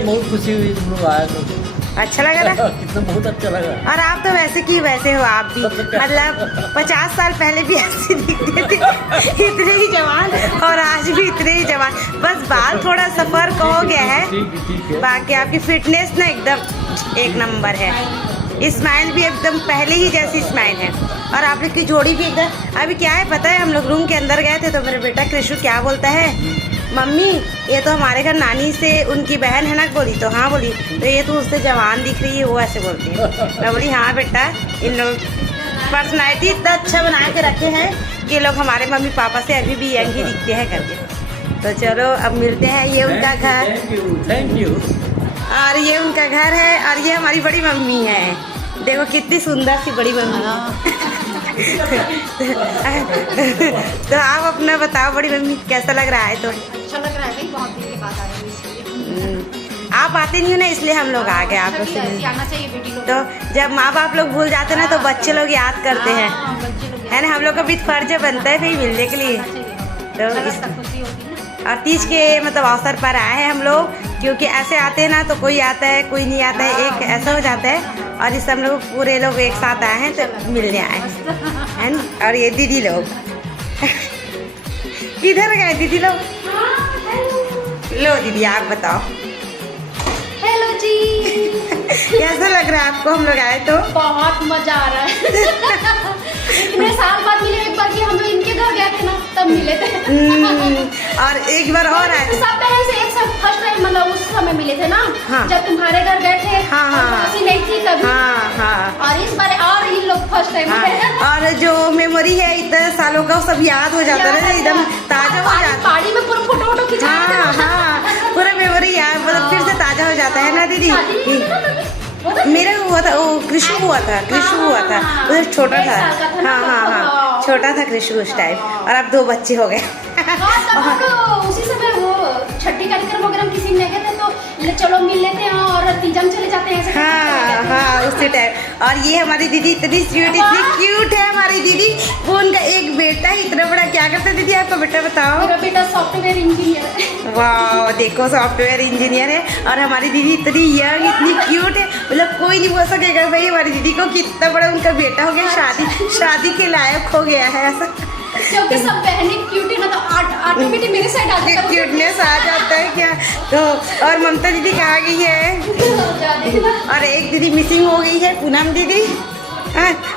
बहुत खुशी हुई तुम लोग आए तो। अच्छा लगा ना? कितना बहुत अच्छा लगा। और आप तो वैसे की वैसे हो, आप भी मतलब 50 साल पहले भी ऐसे दिखते थे, इतने ही जवान, और आज भी इतने ही जवान। बस बाल थोड़ा सा फर्क हो गया है, बाकी आपकी फिटनेस ना एकदम एक नंबर है। स्माइल भी एकदम पहले ही जैसी स्माइल है, और आप लोग की जोड़ी भी एकदम। अभी क्या है पता है, हम लोग रूम के अंदर गए थे तो मेरा बेटा कृष्ण क्या बोलता है, मम्मी ये तो हमारे घर नानी से उनकी बहन है ना। बोली तो हाँ, बोली तो ये तो उससे जवान दिख रही है, वो ऐसे बोलती है। मैं बोली हाँ बेटा, इन लोग पर्सनैलिटी इतना अच्छा बना के रखे हैं कि लोग हमारे मम्मी पापा से अभी भी यंग ही दिखते हैं करके। तो चलो अब मिलते हैं। ये उनका घर, थैंक यू। और ये उनका घर है, और ये हमारी बड़ी मम्मी है। देखो कितनी सुंदर सी बड़ी मम्मी। तो आप अपना बताओ बड़ी मम्मी, कैसा लग रहा है? तो अच्छा लग रहा है भाई, बहुत दिन के बाद आए हो इसलिए। आप आते नहीं हो ना, इसलिए हम लोग आ गए आप लोग से। आना चाहिए बेटी लोग। तो जब माँ बाप लोग भूल जाते हैं ना तो बच्चे लोग याद करते हैं, बच्चे लोग है ना। हम लोग का भी फर्ज बनता है भाई मिलने के लिए। तो खुशी होती है ना। और तीज के मतलब अवसर पर आए हैं हम लोग, क्योंकि ऐसे आते हैं ना तो कोई आता है कोई नहीं आता है, एक ऐसा हो जाता है। और इस हम लोग पूरे लोग एक साथ आए हैं तो मिलने आए हैं ना। और ये दीदी लोग किधर गए दीदी लोग? लो दीदी आप बताओ। हेलो जी। कैसा लग रहा है आपको हम लोग आए तो? बहुत मजा आ रहा है। इतने साल बाद मिले, एक बार कि हम लोग इनके घर गए थे ना तब मिले थे। और एक बार और आए थे सब बहन से एक साथ फर्स्ट टाइम, मतलब उस समय मिले थे ना। हाँ। जब तुम्हारे घर गए थे। हाँ, हाँ। ऐसी नहीं थी तभी। हाँ हाँ। और इस बार और इन लोग फर्स्ट टाइम मिले। और जो मेमोरी है इतने सालों का, वो सब याद हो जाता है, एकदम ताजा हो जाता है। पहाड़ी में पूरा फोटो वोटो खिंचा। हाँ हाँ, पूरा मेमोरी याद मतलब फिर से ताजा हो जाता है ना दीदी। मेरा हुआ था, वो कृष्ण हुआ था, कृष्ण हुआ था, वो छोटा था। हाँ हाँ हाँ, छोटा था कृष्ण उस टाइम, और अब 2 बच्चे हो गए। उसी समय वो छठी कार्यक्रम वगैरह किसी में गए थे तो चलो मिल लेते हैं और तीजन चले जाते हैं। हाँ हाँ, उसी टाइम। और ये हमारी दीदी इतनी स्वीट, इतनी क्यूट है हमारी दीदी। वो उनका एक बेटा है इतना बड़ा। क्या करता है दीदी आपका बेटा, बताओ? मेरा बेटा सॉफ्टवेयर इंजीनियर है। वाह, देखो सॉफ्टवेयर इंजीनियर है। और हमारी दीदी इतनी यंग, इतनी क्यूट है, मतलब कोई नहीं बोल सकेगा भाई हमारी दीदी को कितना बड़ा उनका बेटा हो गया, शादी के लायक हो गया है ऐसा। क्योंकि सब बहनें क्यूट है ना, तो ऑटोमेटिक मेरे साइड आ जाता है, क्यूटनेस आ जाता है क्या। तो और ममता दीदी कहाँ गई है? और एक दीदी मिसिंग हो गई है, पूनम दीदी।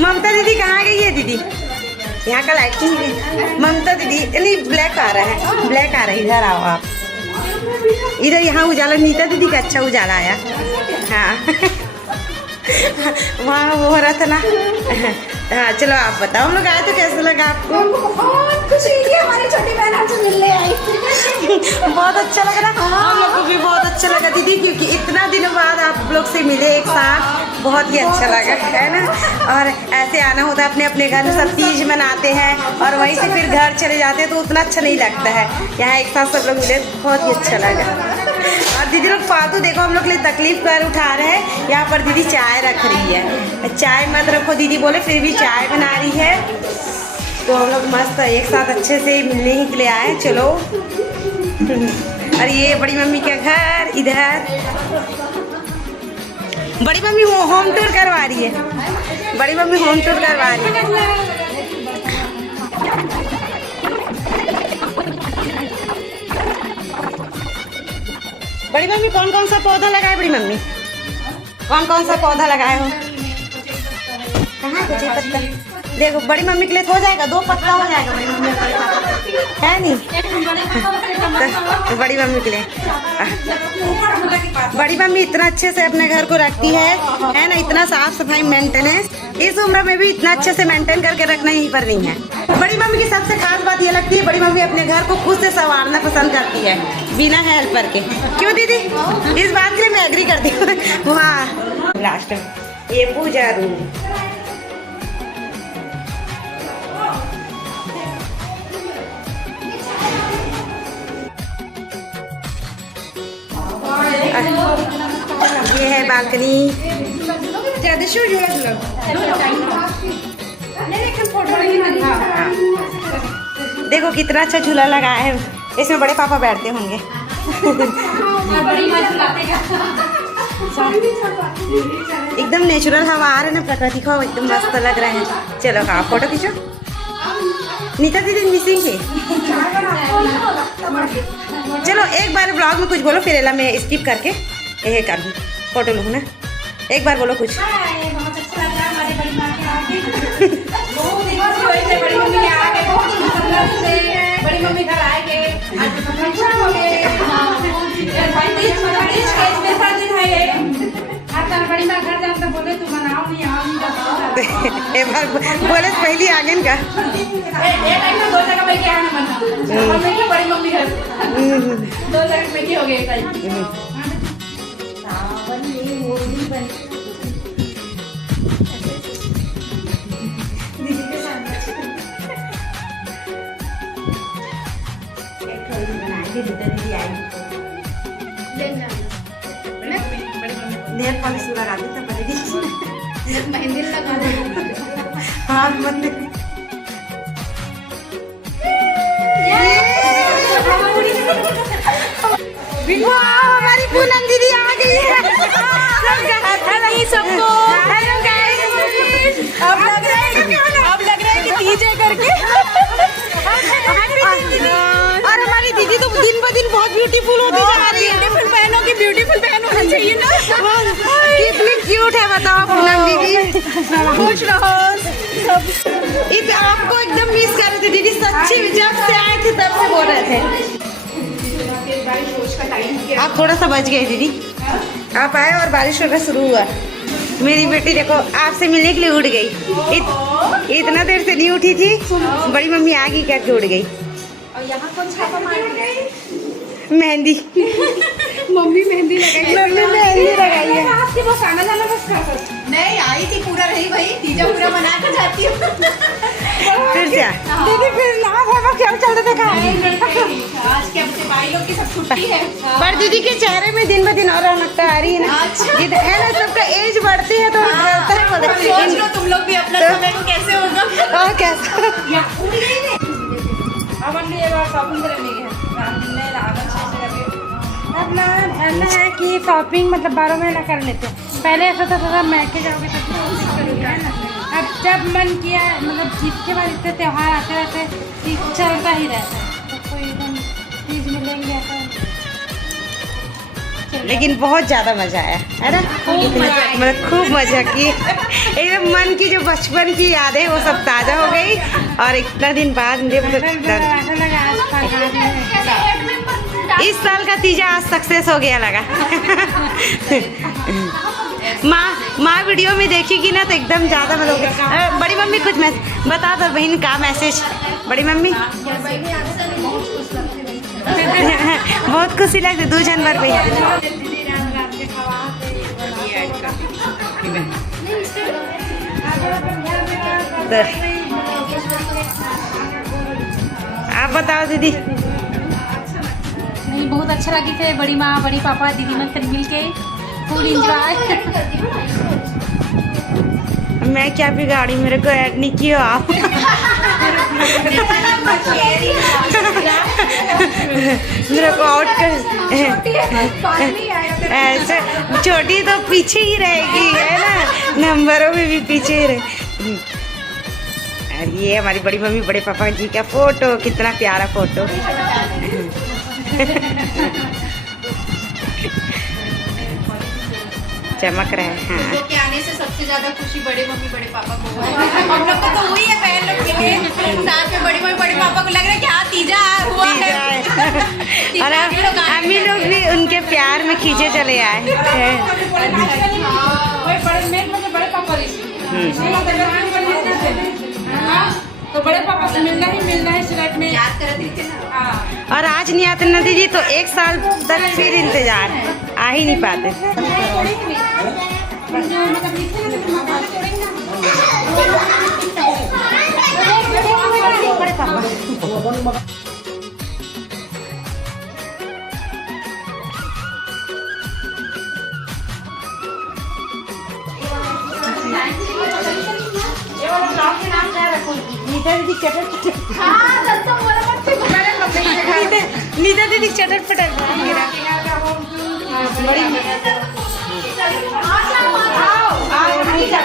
ममता दीदी कहाँ गई है दीदी? यहाँ का लाइटिंग है। ममता दीदी नहीं, ब्लैक आ रहा है, ब्लैक आ रहा है। इधर आओ आप, इधर। यहाँ उजाला, नीता दीदी का अच्छा उजाला आया। हाँ वहाँ वो हो रहा था ना। हाँ चलो आप बताओ, हम लोग आए तो कैसा लगा आपको? बहुत खुशी हुई, हमारी छोटी बहन हमसे मिलने आई। बहुत अच्छा लग रहा। हम लोग को भी बहुत अच्छा लगा दीदी, क्योंकि इतना दिनों बाद आप लोग से मिले एक साथ, बहुत ही अच्छा लगा, है ना। और ऐसे आना होता है अपने अपने घर में, सब तीज मनाते हैं और वहीं से फिर घर चले जाते हैं तो उतना अच्छा नहीं लगता है। यहाँ एक साथ सब लोग मिले, बहुत ही अच्छा लगा। और दीदी लोग फालतू देखो हम लोग के लिए तकलीफ कर उठा रहे हैं। यहाँ पर दीदी चाय रख रही है, चाय मत रखो दीदी बोले, फिर भी चाय बना रही है। तो हम लोग मस्त एक साथ अच्छे से मिलने ही के लिए आए। चलो। और ये बड़ी मम्मी का घर इधर। बड़ी मम्मी होम टूर करवा रही है, बड़ी मम्मी होम टूर करवा रही है। बड़ी मम्मी कौन कौन सा पौधा लगाए? बड़ी मम्मी कौन कौन सा पौधा लगाए हो? कहाँ कुछ पत्ता? देखो बड़ी मम्मी के लिए हो जाएगा, 2 पत्ता हो जाएगा बड़ी मम्मी है नहीं। तो बड़ी मम्मी के लिए, बड़ी मम्मी इतना अच्छे से अपने घर को रखती है ना, इतना साफ सफाई मेंटेनेंस इस उम्र में भी इतना अच्छे से मेंटेन करके रखना ही पर नहीं है। बड़ी मम्मी की सबसे खास बात ये लगती है, बड़ी मम्मी अपने घर को खुद से संवारना पसंद करती है बिना हेल्पर के। क्यों दीदी? इस बात के लिए मैं एग्री करती हूँ। वहाँ लास्ट में ये पूजा रूम, ये है बालकनी। देखो कितना अच्छा झूला लगा है, इसमें बड़े पापा बैठते होंगे। एकदम नेचुरल हवा आ रहा है ना, प्रकृति को एकदम मस्त लग रहा है। चलो हाँ फोटो खींचो। नीता दीदी मिसिंग है। चलो एक बार ब्लॉग में कुछ बोलो, फिर एला मैं स्किप करके ये करूँ, फोटो लूँ ना। एक बार बोलो कुछ। बड़ी मम्मी घर आएंगे, बड़ी माँ घर जाते बोले तू मनाओ नहीं आओ। एक बार बोले पहली आगे का दो जगह में क्या मना बड़ी मम्मी घर 2 जगह में हो गए। नेल पॉलिश लगा दी तो बड़ी दी मेहंदी लगा दे। हाँ मतलब हमारी पूनम दीदी आ गई है। सबको हेलो गाइस, अब लग रहा है कि डीजे करके। और हमारी दीदी तो दिन ब दिन बहुत ब्यूटीफुल होती जा रही है। ब्यूटीफुल बहनों की ब्यूटीफुल बहन होना चाहिए ना। कितनी क्यूट है बताओ पूनम दीदी। खुश रहो। आपको एकदम मिस कर रहे थे दीदी, सच्ची जब से आए थे तब से बोल रहे थे। आप थोड़ा सा बच गए दीदी, आप आए और बारिश होना शुरू हुआ। मेरी बेटी देखो आपसे मिलने के लिए उड़ गई। इतना देर से नहीं उठी थी, बड़ी मम्मी आ गई करके उड़ गई। और यहाँ कौन छापा मार गई? मेहंदी मम्मी मेहंदी लगाई। मम्मी मेहंदी लगाई है। आपकी वो खाना जाना बस खा नहीं आई थी, पूरा रही भाई, तीजा पूरा बना कर जाती हूँ। फिर क्या दीदी फिर ना है क्या चलते थे आज के अपने भाई लोग की सब छुट्टी है। पर दीदी के चेहरे में दिन ब दिन और रौनकता आ रही है ना। है ना, सबका एज बढ़ती है तो सोच लो तुम लोग भी अपना समय को कैसे होगा। और कैसा अब हम ये बार शॉपिंग करेंगे अपना ऐसा है कि शॉपिंग मतलब 12 महीना कर लेते हैं। पहले ऐसा था थोड़ा मैके जाओगे तब शॉपिंग करोगे है ना। अब जब मन किया मतलब जिसके बाद इतने त्यौहार आते रहते कि चलता ही रहता है, तो कोई एकदम चीज़ मिलेंगे ऐसा। लेकिन बहुत ज्यादा मजा आया है ना, मतलब खूब मजा की। एकदम मन की जो बचपन की यादें वो सब ताजा हो गई। और इतना दिन बाद ऐसा लगा आज इस साल का तीजा आज सक्सेस हो गया लगा। माँ वीडियो में देखेगी ना तो एकदम ज़्यादा मतलब। बड़ी मम्मी कुछ बता दो बहन का मैसेज। बड़ी मम्मी बहुत खुशी लगती 2 जनवरी पे। आप बताओ दीदी। नहीं बहुत अच्छा लगी थे, बड़ी माँ बड़ी पापा दीदी मन तक मिल के फुल इंजॉय। मैं क्या बिगाड़ी, मेरे को ऐड नहीं किया आप। मेरे को आउट कर ऐसे। छोटी तो पीछे ही रहेगी है ना, नंबरों में भी पीछे ही रहे। और ये हमारी बड़ी मम्मी बड़े पापा जी का फोटो, कितना प्यारा फोटो। चमक रहा है। हाँ के आने से सबसे ज्यादा खुशी बड़े मम्मी बड़े पापा को हम लोग को तो हुई है बहन लोग के लिए। साथ में बड़ी मम्मी बड़े पापा को लग रहा है कि हाँ तीजा हुआ है। और अम्मी लोग भी उनके प्यार में खींचे चले आए। बड़े पापा तो बड़े पापा से मिलना है सिलेक्ट में याद कर रही थी ना। और आज नहीं आते ना दीदी तो 1 साल तक फिर इंतजार, आ ही नहीं पाते। बड़े पापा नीता दीदी चटर पटर हाँ दर्शन वाला मत से नीता दीदी चटर पटर बड़ी आओ नीता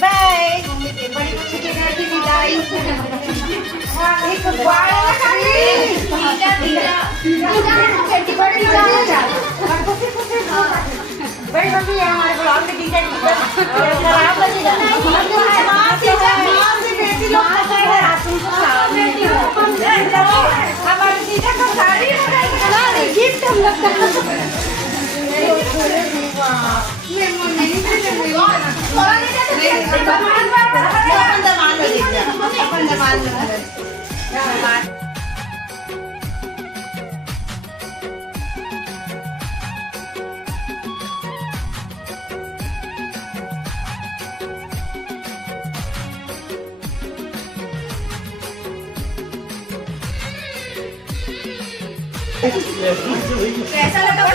बाय बड़ी मम्मी है हमारे ब्लॉग में टीचर हमारे टीचर को साड़ी गिफ्ट हम लोग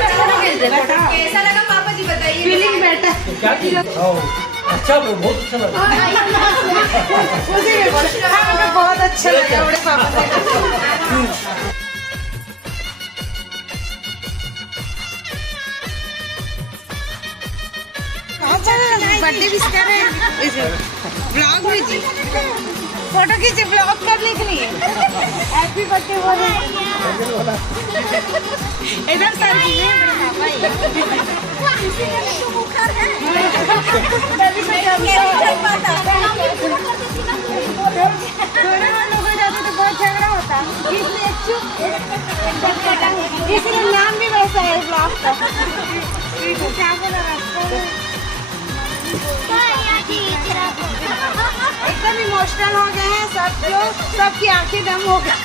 कैसा लगा पापा जी बताइए फीलिंग बेटर क्या किया अच्छा बहुत अच्छा लगा मुझे बहुत अच्छा लगा बड़े पापा बर्थडे विश कर रहे हैं ब्लॉग में जी फोटो खींचे ब्लॉग करने के लिए हैप्पी बर्थडे हो रहा है इधर सर जी बहुत झगड़ा होता इसलिए नाम भी वैसा है ब्लॉग का क्या बोला एकदम इमोशनल हो गए हैं सब लोग सबकी आंखें दम हो गए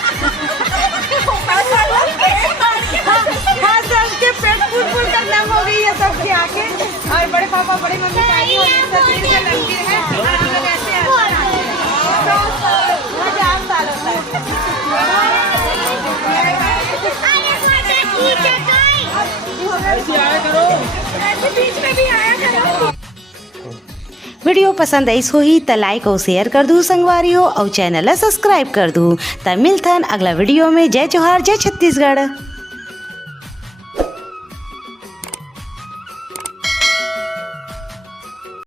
हाँ सबके पेट फूल फूल कर दम हो गई है सबकी आंखें और बड़े पापा बड़ी मम्मी ताई हो लड़की है और हम लोग ऐसे 50 साल होता है ऐसे आया करो ऐसे बीच में भी आया करो। वीडियो पसंद आई सो ही त लाइक और शेयर कर दूँ संगवारी हो और चैनल सब्सक्राइब कर दूँ। तब मिलथन अगला वीडियो में। जय जोहार जय छत्तीसगढ़।